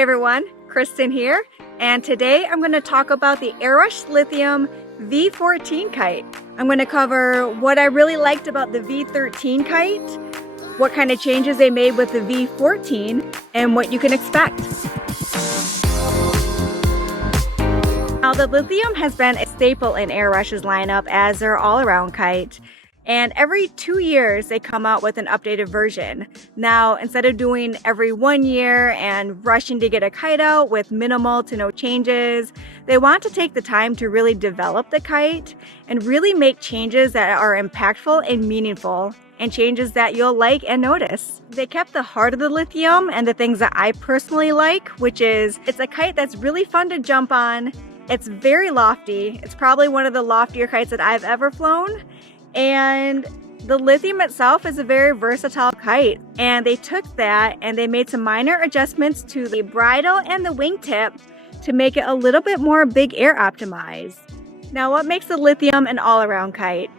Hey everyone, Kristin here, and today I'm going to talk about the Airush Lithium V14 Kite. I'm going to cover what I really liked about the V13 Kite, what kind of changes they made with the V14, and what you can expect. Now, the Lithium has been a staple in Airush's lineup as their all-around kite. And every 2 years, they come out with an updated version. Now, instead of doing every 1 year and rushing to get a kite out with minimal to no changes, they want to take the time to really develop the kite and really make changes that are impactful and meaningful, and changes that you'll like and notice. They kept the heart of the Lithium and the things that I personally like, which is it's a kite that's really fun to jump on. It's very lofty. It's probably one of the loftier kites that I've ever flown. And the Lithium itself is a very versatile kite, and they took that and they made some minor adjustments to the bridle and the wingtip to make it a little bit more big air optimized. Now, what makes the Lithium an all-around kite?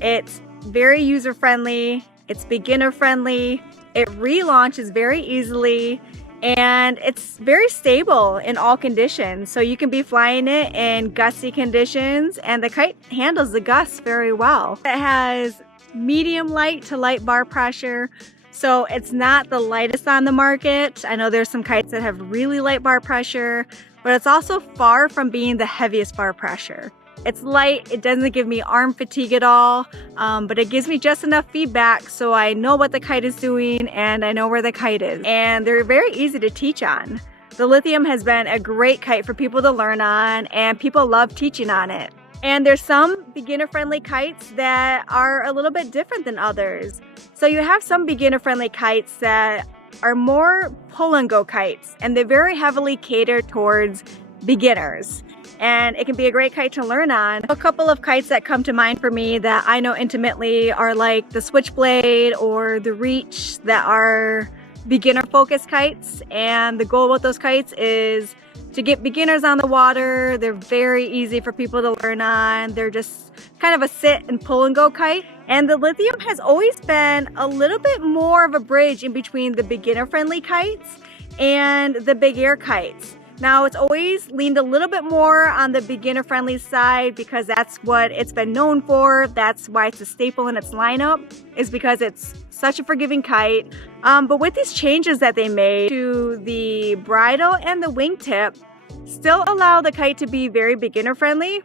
It's very user-friendly, it's beginner-friendly, it relaunches very easily, and it's very stable in all conditions. So you can be flying it in gusty conditions, and the kite handles the gusts very well. It has medium light to light bar pressure, so it's not the lightest on the market. I know there's some kites that have really light bar pressure, but it's also far from being the heaviest bar pressure. It's light, it doesn't give me arm fatigue at all, but it gives me just enough feedback so I know what the kite is doing and I know where the kite is. And they're very easy to teach on. The Lithium has been a great kite for people to learn on, and people love teaching on it. And there's some beginner-friendly kites that are a little bit different than others. So you have some beginner-friendly kites that are more pull-and-go kites, and they're very heavily catered towards beginners. And it can be a great kite to learn on. A couple of kites that come to mind for me that I know intimately are like the Switchblade or the Reach, that are beginner focused kites. And the goal with those kites is to get beginners on the water. They're very easy for people to learn on. They're just kind of a sit and pull and go kite. And the Lithium has always been a little bit more of a bridge in between the beginner friendly kites and the big air kites. Now, it's always leaned a little bit more on the beginner-friendly side because that's what it's been known for. That's why it's a staple in its lineup, is because it's such a forgiving kite. But with these changes that they made to the bridle and the wingtip, still allow the kite to be very beginner-friendly,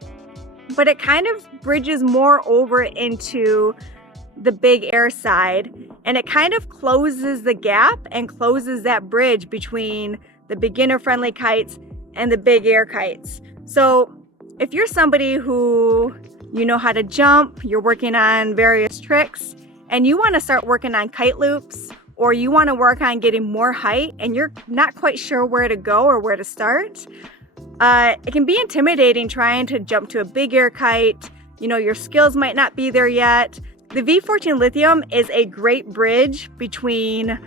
but it kind of bridges more over into the big air side, and it kind of closes the gap and closes that bridge between the beginner-friendly kites and the big air kites. So if you're somebody who you know how to jump, you're working on various tricks, and you want to start working on kite loops, or you want to work on getting more height and you're not quite sure where to go or where to start, it can be intimidating trying to jump to a big air kite. You know, your skills might not be there yet. The V14 Lithium is a great bridge between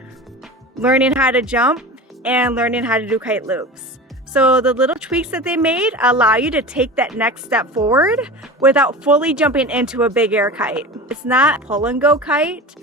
learning how to jump and learning how to do kite loops. So the little tweaks that they made allow you to take that next step forward without fully jumping into a big air kite. It's not a pull and go kite.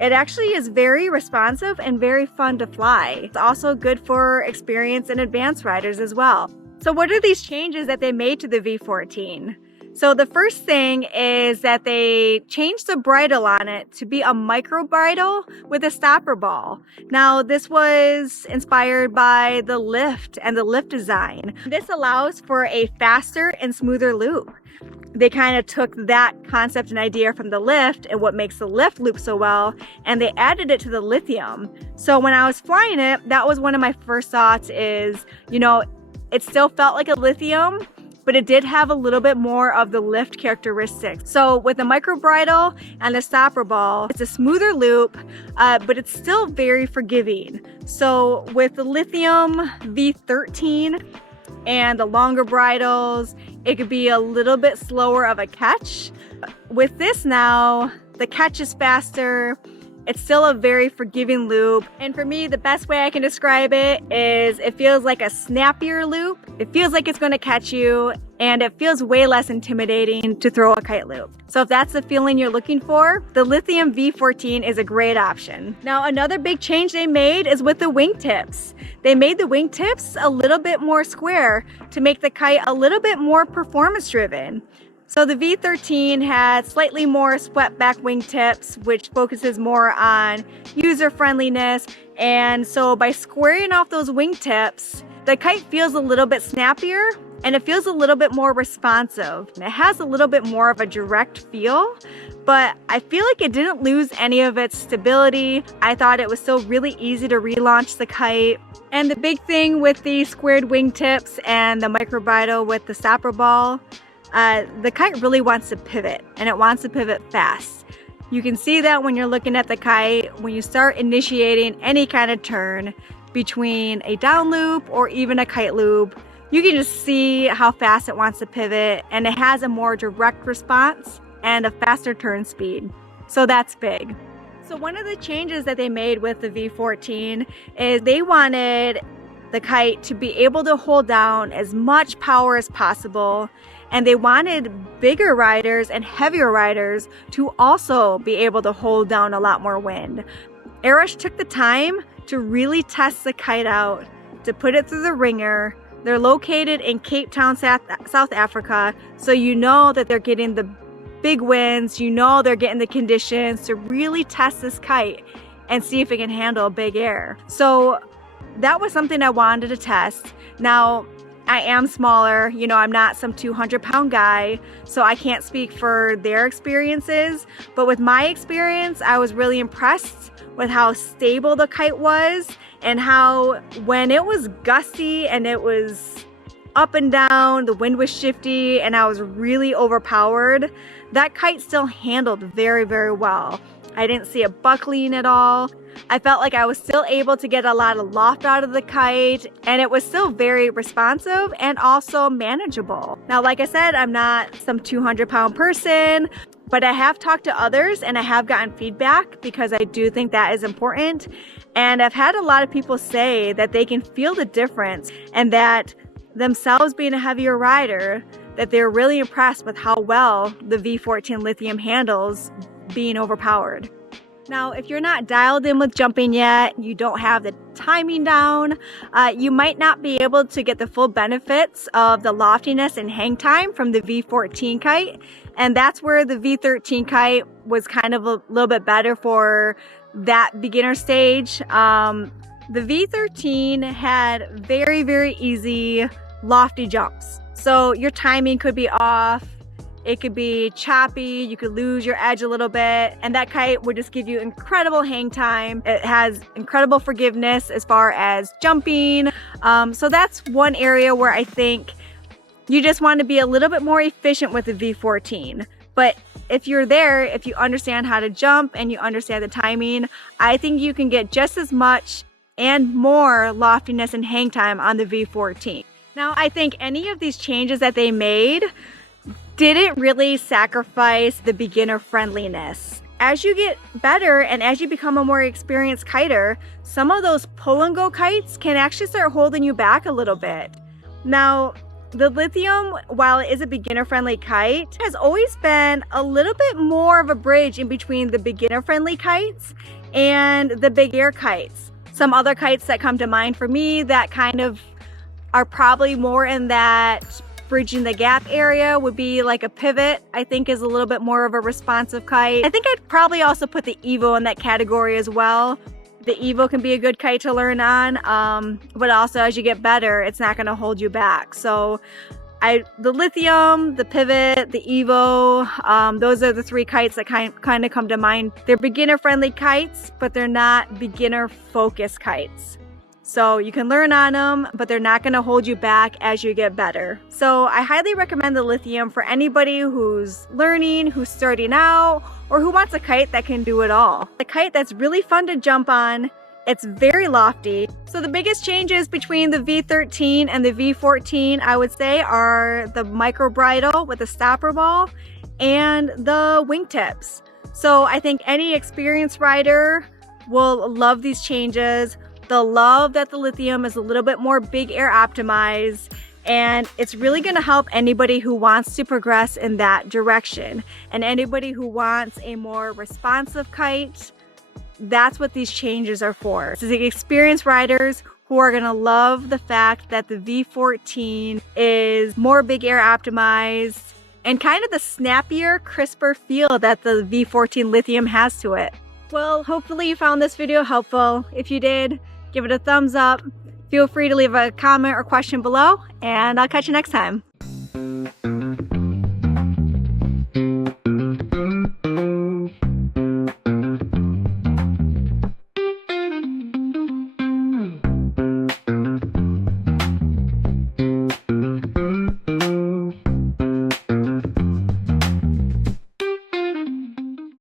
It actually is very responsive and very fun to fly. It's also good for experienced and advanced riders as well. So what are these changes that they made to the V14? So the first thing is that they changed the bridle on it to be a micro-bridle with a stopper ball. Now, this was inspired by the lift and the lift design. This allows for a faster and smoother loop. They kind of took that concept and idea from the lift and what makes the lift loop so well, and they added it to the Lithium. So when I was flying it, that was one of my first thoughts is, you know, it still felt like a Lithium, but it did have a little bit more of the lift characteristics. So with the micro-bridle and the stopper ball, it's a smoother loop, but it's still very forgiving. So with the Lithium V13 and the longer bridles, it could be a little bit slower of a catch. With this now, the catch is faster, It's still a very forgiving loop. And for me, the best way I can describe it is it feels like a snappier loop. It feels like it's going to catch you, and it feels way less intimidating to throw a kite loop. So if that's the feeling you're looking for, the Lithium V14 is a great option. Now, another big change they made is with the wingtips. They made the wingtips a little bit more square to make the kite a little bit more performance driven. So the V13 had slightly more swept back wingtips, which focuses more on user friendliness. And so by squaring off those wingtips, the kite feels a little bit snappier and it feels a little bit more responsive. It has a little bit more of a direct feel, but I feel like it didn't lose any of its stability. I thought it was still really easy to relaunch the kite. And the big thing with the squared wingtips and the micro-bridle with the stopper ball, the kite really wants to pivot, and it wants to pivot fast. You can see that when you're looking at the kite, when you start initiating any kind of turn between a down loop or even a kite loop, you can just see how fast it wants to pivot, and it has a more direct response and a faster turn speed. So that's big. So one of the changes that they made with the V14 is they wanted the kite to be able to hold down as much power as possible, and they wanted bigger riders and heavier riders to also be able to hold down a lot more wind. Airush took the time to really test the kite out, to put it through the ringer. They're located in Cape Town, South Africa, so you know that they're getting the big winds, you know they're getting the conditions to really test this kite and see if it can handle big air. So that was something I wanted to test. Now, I am smaller, you know, I'm not some 200-pound guy, so I can't speak for their experiences, but with my experience, I was really impressed with how stable the kite was and how when it was gusty and it was up and down, the wind was shifty, and I was really overpowered, that kite still handled very, very well. I didn't see it buckling at all. I felt like I was still able to get a lot of loft out of the kite, and it was still very responsive and also manageable. Now, like I said, I'm not some 200-pound person, but I have talked to others and I have gotten feedback because I do think that is important. And I've had a lot of people say that they can feel the difference, and that themselves being a heavier rider, that they're really impressed with how well the V14 Lithium handles being overpowered. Now, if you're not dialed in with jumping yet, you don't have the timing down, you might not be able to get the full benefits of the loftiness and hang time from the V14 Kite. And that's where the V13 Kite was kind of a little bit better for that beginner stage. The V13 had very, very easy lofty jumps. So your timing could be off. It could be choppy, you could lose your edge a little bit, and that kite would just give you incredible hang time. It has incredible forgiveness as far as jumping. So that's one area where I think you just want to be a little bit more efficient with the V14. But if you're there, if you understand how to jump and you understand the timing, I think you can get just as much and more loftiness and hang time on the V14. Now, I think any of these changes that they made didn't really sacrifice the beginner friendliness. As you get better and as you become a more experienced kiter, some of those pull and go kites can actually start holding you back a little bit. Now, the Lithium, while it is a beginner friendly kite, has always been a little bit more of a bridge in between the beginner friendly kites and the big air kites. Some other kites that come to mind for me that kind of are probably more in that bridging the gap area would be like a Pivot. I think is a little bit more of a responsive kite. I think I'd probably also put the Evo in that category as well. The Evo can be a good kite to learn on, but also as you get better, it's not going to hold you back. So the Lithium, the Pivot, the Evo, those are the three kites that kind of come to mind. They're beginner friendly kites, but they're not beginner focused kites. So you can learn on them, but they're not going to hold you back as you get better. So I highly recommend the Lithium for anybody who's learning, who's starting out, or who wants a kite that can do it all. A kite that's really fun to jump on. It's very lofty. So the biggest changes between the V13 and the V14, I would say, are the micro-bridle with the stopper ball and the wingtips. So I think any experienced rider will love these changes. They'll love that the Lithium is a little bit more big air optimized, and it's really going to help anybody who wants to progress in that direction. And anybody who wants a more responsive kite, that's what these changes are for. So the experienced riders who are going to love the fact that the V14 is more big air optimized and kind of the snappier, crisper feel that the V14 Lithium has to it. Well, hopefully you found this video helpful. If you did, give it a thumbs up. Feel free to leave a comment or question below, and I'll catch you next time.